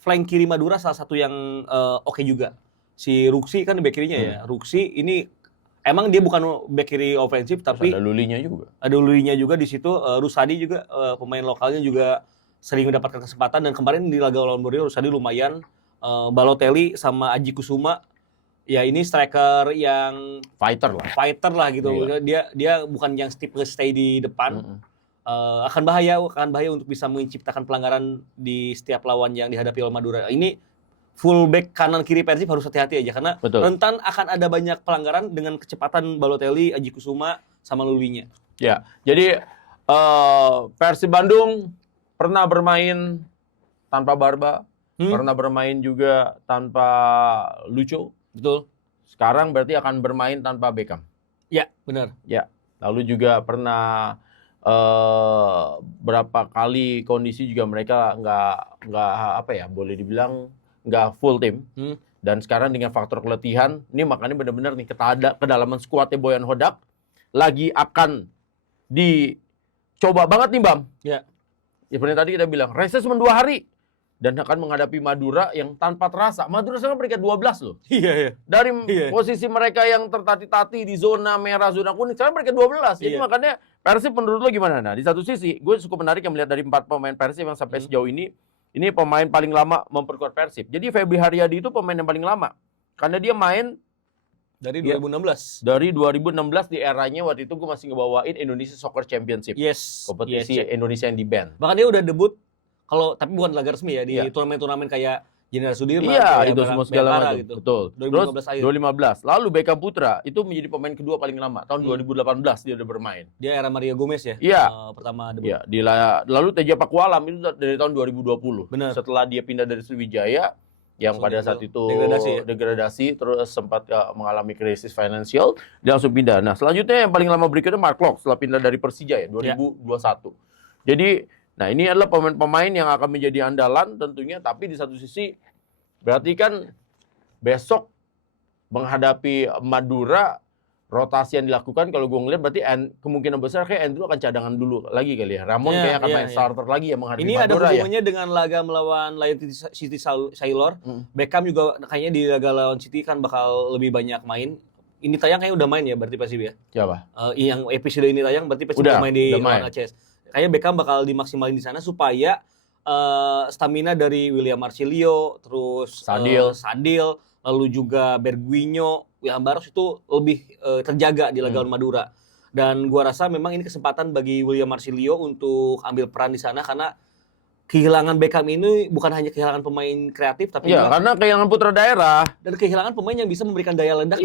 Flank kiri Madura salah satu yang oke juga. Si Ruksi kan di back kirinya ya. Ruksi ini emang dia bukan back kiri ofensif, tapi ada Lulinya juga. Ada Lulinya juga di situ. Rusadi juga pemain lokalnya juga sering mendapatkan kesempatan, dan kemarin di laga lawan Borneo Rusadi lumayan. Balotelli sama Aji Kusuma, ya ini striker yang fighter lah gitu. Dia bukan yang stay di depan. Akan bahaya untuk bisa menciptakan pelanggaran di setiap lawan yang dihadapi oleh Madura. Ini fullback kanan kiri Persib harus hati-hati aja, karena rentan akan ada banyak pelanggaran dengan kecepatan Balotelli, Aji Kusuma sama Lulinya. Ya, jadi Persib Bandung pernah bermain tanpa Barba, pernah bermain juga tanpa Lucho. Betul. Sekarang berarti akan bermain tanpa Beckham. Ya, benar. Ya. Lalu juga pernah berapa kali kondisi juga mereka nggak boleh dibilang nggak full tim. Dan sekarang dengan faktor keletihan, ini makanya benar-benar nih kedalaman skuadnya Boyan Hodak lagi akan dicoba banget nih, Bam. Ya. Ya seperti tadi kita bilang, reses cuma 2 hari. Dan akan menghadapi Madura yang tanpa terasa. Madura sekarang peringkat 12 loh. Iya. Dari posisi mereka yang tertati-tati di zona merah, zona kuning, sekarang peringkat 12. Jadi makanya Persib menurut lo gimana? Nah, di satu sisi, gue cukup menarik yang melihat dari 4 pemain Persib yang sampai sejauh ini pemain paling lama memperkuat Persib. Jadi Febri Haryadi itu pemain yang paling lama. Karena dia main dari 2016. Dari 2016 di eranya waktu itu gue masih ngebawain Indonesia Soccer Championship. Kompetisi Indonesia yang di band. Bahkan dia udah debut, tapi bukan laga resmi ya, di turnamen-turnamen kayak Jenderal Sudirman. Iya, itu semua segala macam. Gitu. Betul. 2015 Terus 2015. Lalu Beckham Putra itu menjadi pemain kedua paling lama. Tahun 2018 dia udah bermain. Dia era Mario Gomez ya? Iya. Pertama debut. Iya. Lalu Teja Pakualam itu dari tahun 2020. Benar. Setelah dia pindah dari Sriwijaya, yang pada saat itu degradasi terus sempat mengalami krisis finansial, dia langsung pindah. Nah, selanjutnya yang paling lama berikutnya Mark Locke setelah pindah dari Persija ya 2021. Jadi, nah ini adalah pemain-pemain yang akan menjadi andalan tentunya, tapi di satu sisi berarti kan besok menghadapi Madura, rotasi yang dilakukan kalau gue ngeliat berarti kemungkinan besar kayak Andrew akan cadangan dulu lagi kali ya. Ramon kayak akan main starter lagi ya menghadapi ini Madura. Ini ada hubungannya dengan laga melawan Lion City Sailor. Beckham juga kayaknya di laga lawan City kan bakal lebih banyak main. Ini tayang kayaknya udah main ya berarti Persib ya? Siapa? Yang episode ini tayang berarti Persib udah main di lawan ACS. Kayaknya Beckham bakal dimaksimalin di sana supaya stamina dari William Marcilio, terus Sadil, lalu juga Berguinho, William Barros itu lebih terjaga di laga Madura. Dan gua rasa memang ini kesempatan bagi William Marcilio untuk ambil peran di sana, karena kehilangan Beckham ini bukan hanya kehilangan pemain kreatif, tapi juga karena kehilangan putra daerah dan kehilangan pemain yang bisa memberikan daya ledak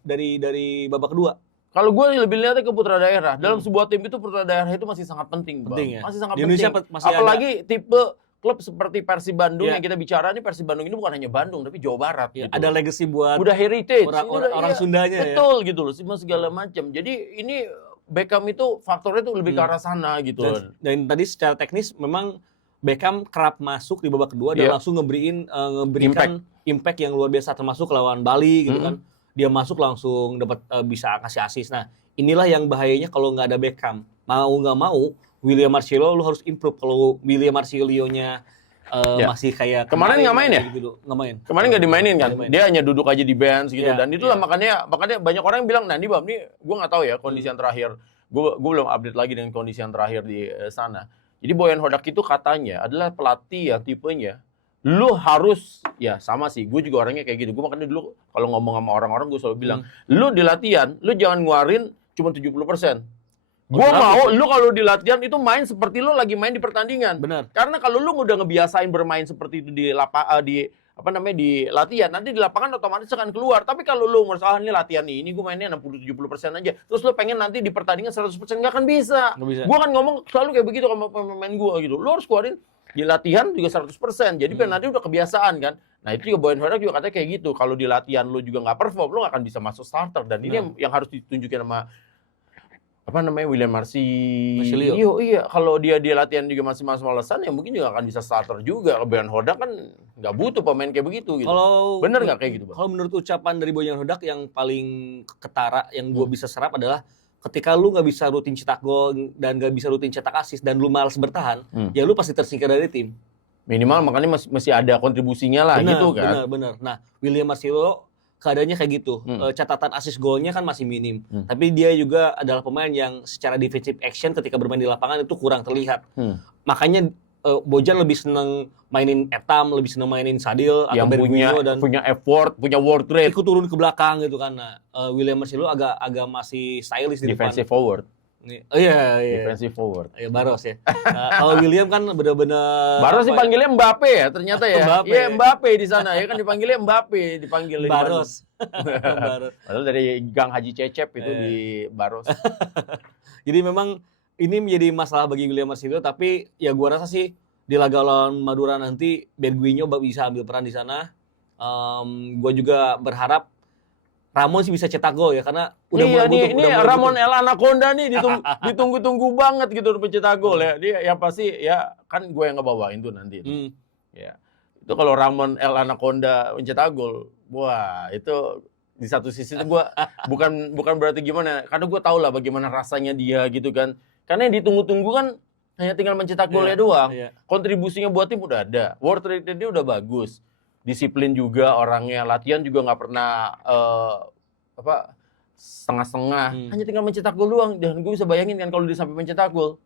dari babak kedua. Kalau gue lebih lihatnya ke putra daerah. Dalam sebuah tim itu putra daerah itu masih sangat penting, Bang. Ya? Masih sangat di penting. Indonesia masih apalagi tipe klub seperti Persib Bandung yang kita bicara ini, Persib Bandung ini bukan hanya Bandung tapi Jawa Barat gitu. Ada legacy buat udah heritage orang Sundanya betul gitu loh, segala macam. Jadi ini Beckham itu faktornya tuh lebih ke arah sana gitu. Dan tadi secara teknis memang Beckham kerap masuk di babak kedua dan langsung ngeberikan impact yang luar biasa, termasuk lawan Bali gitu kan. Dia masuk langsung dapat bisa kasih assist. Nah, inilah yang bahayanya kalau nggak ada Beckham. Mau nggak mau William Marcelo lu harus improve. Kalau William Marcelo-nya masih kayak kemarin nggak main ya? Gitu. Nggak main. Kemarin nggak dimainin kan? Dia hanya duduk aja di bench gitu. Dan itulah makanya banyak orang yang bilang, nah ini Bam, ini gue nggak tahu ya kondisi yang terakhir. Gue belum update lagi dengan kondisi yang terakhir di sana. Jadi Boyan Hodak itu katanya adalah pelatih yang tipenya lu harus, ya sama sih, gue juga orangnya kayak gitu. Gue makanya dulu kalau ngomong sama orang-orang gue selalu bilang, lu di latihan, lu jangan nguarin cuma 70%. Gue mau lu kalau di latihan itu main seperti lu lagi main di pertandingan. Benar. Karena kalau lu udah ngebiasain bermain seperti itu di latihan, nanti di lapangan otomatis akan keluar. Tapi kalau lu merasa ini latihan nih, ini gue mainnya 60-70% aja. Terus lu pengen nanti di pertandingan 100% nggak akan bisa. Gue kan ngomong selalu kayak begitu sama pemain gue gitu. Lu harus keluarin di latihan juga 100%. Jadi nanti udah kebiasaan kan. Nah itu juga Boyan Hodak juga katanya kayak gitu. Kalau di latihan lu juga nggak perform, lu nggak akan bisa masuk starter. Dan ini yang harus ditunjukin sama William Marcelo. Iya, kalau dia latihan juga masih males-malesan, ya mungkin juga akan bisa starter juga. Boyan Hodak kan nggak butuh pemain kayak begitu gitu. Bener nggak kayak gitu, Bang? Kalau menurut ucapan dari Boyan Hodak yang paling ketara yang gue bisa serap adalah ketika lu nggak bisa rutin cetak gol dan nggak bisa rutin cetak assist dan lu malas bertahan, ya lu pasti tersingkir dari tim. Minimal makanya masih ada kontribusinya lah gitu kan. Benar. Nah, William Marcelo keadaannya kayak gitu. Catatan assist golnya kan masih minim. Tapi dia juga adalah pemain yang secara defensive action ketika bermain di lapangan itu kurang terlihat. Makanya Bojan lebih seneng mainin Etam, lebih seneng mainin Sadil yang atau Berguinho dan punya effort, punya work rate. Ikut turun ke belakang gitu kan. Nah, William Marcelo agak masih stylish di depan. Defensive forward. Iya. Defensive forward. Iya, Baros ya. Kalau William kan benar-benar Baros dipanggilnya Mbappe ya ternyata ya. Iya, Mbappe di sana ya kan dipanggilnya Mbappe, dipanggil Baros. Padahal dari Gang Haji Cecep itu di Baros. Jadi memang ini menjadi masalah bagi William Marcelo, tapi ya gua rasa sih di laga lawan Madura nanti Berguinho bisa ambil peran di sana. Gua juga berharap Ramon sih bisa cetak gol ya, karena Ramon El Anaconda nih ditunggu-tunggu banget gitu untuk mencetak gol ya. Dia yang pasti ya kan gue yang ngebawain tuh nanti itu. Ya. Itu kalau Ramon El Anaconda mencetak gol, wah itu di satu sisi itu gue bukan berarti gimana, karena gue tahu lah bagaimana rasanya dia gitu kan. Karena yang ditunggu-tunggu kan hanya tinggal mencetak golnya doang. Kontribusinya buat tim udah ada, work rate dia udah bagus. Disiplin juga orangnya, latihan juga nggak pernah setengah-setengah, hanya tinggal mencetak gol doang. Dan gue bisa bayangin kan kalau dia sampai mencetak gol,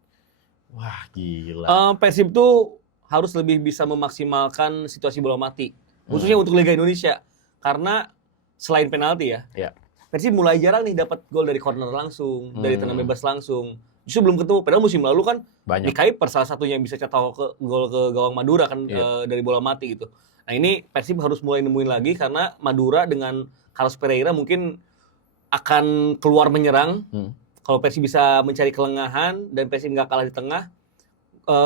wah gila. Persib tuh harus lebih bisa memaksimalkan situasi bola mati, khususnya untuk Liga Indonesia, karena selain penalti ya, Persib mulai jarang nih dapat gol dari corner langsung, dari tendangan bebas langsung. Justru belum ketemu. Padahal musim lalu kan di Kuiper salah satunya yang bisa cetak gol ke gawang Madura kan dari bola mati gitu. Nah ini Persib harus mulai nemuin lagi karena Madura dengan Carlos Pereira mungkin akan keluar menyerang. Kalau Persib bisa mencari kelengahan dan Persib nggak kalah di tengah,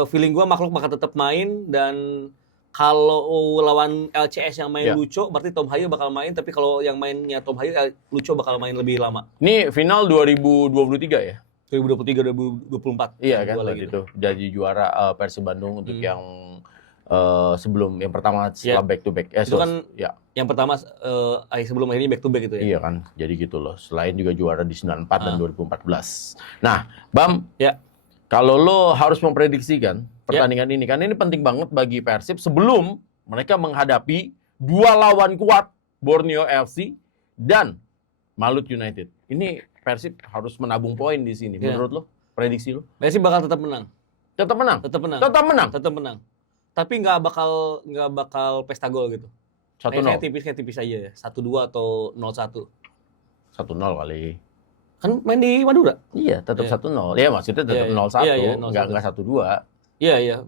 feeling gue makhluk bakal tetap main. Dan kalau lawan LCS yang main Lucho, berarti Tom Hayo bakal main. Tapi kalau yang mainnya Tom Hayo, Lucho bakal main lebih lama. Ini final 2023 ya? 2023-2024. Iya kan waktu itu jadi juara Persib Bandung untuk yang sebelum yang pertama setelah back to back. Itu kan yang pertama sebelum akhirnya back to back itu ya. Iya kan. Jadi gitu loh. Selain juga juara di 94 dan 2014. Nah, Bam, kalau lo harus memprediksikan pertandingan ini, kan ini penting banget bagi Persib sebelum mereka menghadapi dua lawan kuat, Borneo FC dan Malut United. Ini Persib harus menabung poin di sini. Menurut lo, prediksi lo? Persib bakal tetap menang. Tetap menang. Tetap menang. Tapi nggak bakal pesta gol gitu. 1-0. Kayak tipis aja ya. 1-2 atau 0-1. 1-0 kali. Kan main di Madura. Iya, tetap 1-0. Ya maksudnya tetap 0-1. Enggak 1-2. Iya.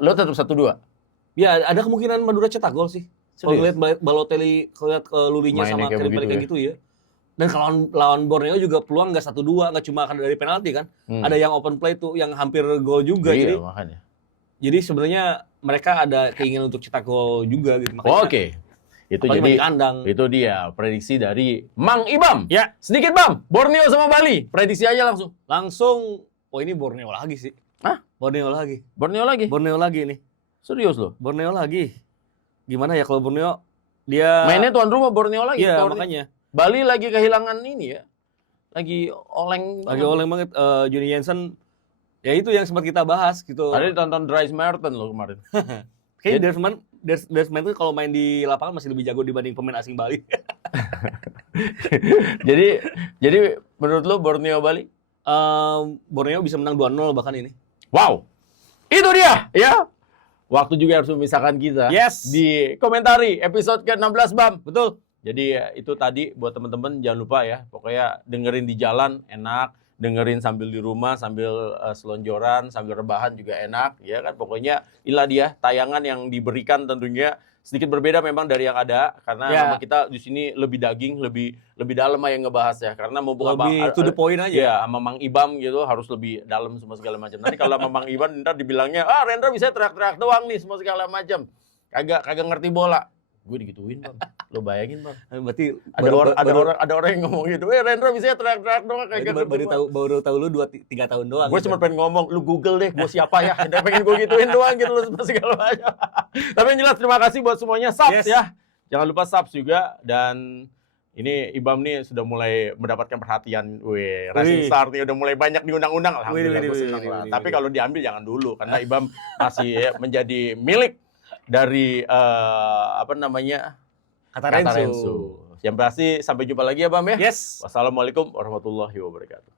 Lo tetap 1-2. Ya, ada kemungkinan Madura cetak gol sih. Kalau ngeliat Balotelli, ngeliat Lurinya sama Kerimpeli kayak gitu ya. Dan kalau lawan Borneo juga peluang nggak 1-2, nggak cuma akan dari penalti kan. Ada yang open play tuh yang hampir gol juga. Iya, jadi makanya. Jadi sebenarnya mereka ada keinginan untuk cetak gol juga gitu. Makanya, Oke. Itu apalagi jadi main kandang. itu dia prediksi dari Mang Ibam. Ya. Sedikit Bam, Borneo sama Bali. Prediksi aja langsung. Langsung, oh ini Borneo lagi sih. Hah? Borneo lagi. Borneo lagi? Borneo lagi nih. Serius loh? Borneo lagi. Gimana ya kalau Borneo dia Mainnya tuan rumah Borneo lagi. Iya, makanya. Bali lagi kehilangan ini ya. Lagi oleng. Lagi oleng banget. Johnny Jensen. Ya itu yang sempat kita bahas gitu. Tadi ditonton Dries Merton loh kemarin. Kayaknya Desmond itu kalau main di lapangan masih lebih jago dibanding pemain asing Bali. jadi menurut lo Borneo Bali? Borneo bisa menang 2-0 bahkan ini. Wow. Itu dia ya. Waktu juga harus memisahkan kita. Yes. Di komentari episode ke-16 Bam. Betul. Jadi itu tadi buat teman-teman jangan lupa ya. Pokoknya dengerin di jalan enak. Dengerin sambil di rumah, sambil selonjoran, sambil rebahan juga enak, ya kan. Pokoknya inilah dia tayangan yang diberikan tentunya sedikit berbeda memang dari yang ada karena memang kita di sini lebih daging, lebih dalam yang ngebahas ya. Karena mau bukan lebih to the point aja. Ya, sama Mang Ibam gitu harus lebih dalam semua segala macam. Nanti kalau sama Mang Ibam ntar dibilangnya, Rendra bisa teriak-teriak doang nih semua segala macam. Kagak ngerti bola. Gue digituin Bang. Lo bayangin Bang. Berarti ada orang yang ngomong gitu. Rendra bisa teriak-teriak doang kayak baru tahu lu 2-3 tahun doang. Gue cuma pengen ngomong, lu Google deh gue siapa ya. Udah pengen gue gituin doang gitu loh segala macam. Tapi yang jelas terima kasih buat semuanya subs ya. Jangan lupa subs juga dan ini Ibam nih sudah mulai mendapatkan perhatian. Racing Star nih udah mulai banyak diundang-undang. Alhamdulillah gue senang lah. Tapi kalau diambil jangan dulu karena Ibam masih menjadi milik dari Kata Renzo. Yang pasti sampai jumpa lagi ya Bam ya. Yes. Wassalamualaikum warahmatullahi wabarakatuh.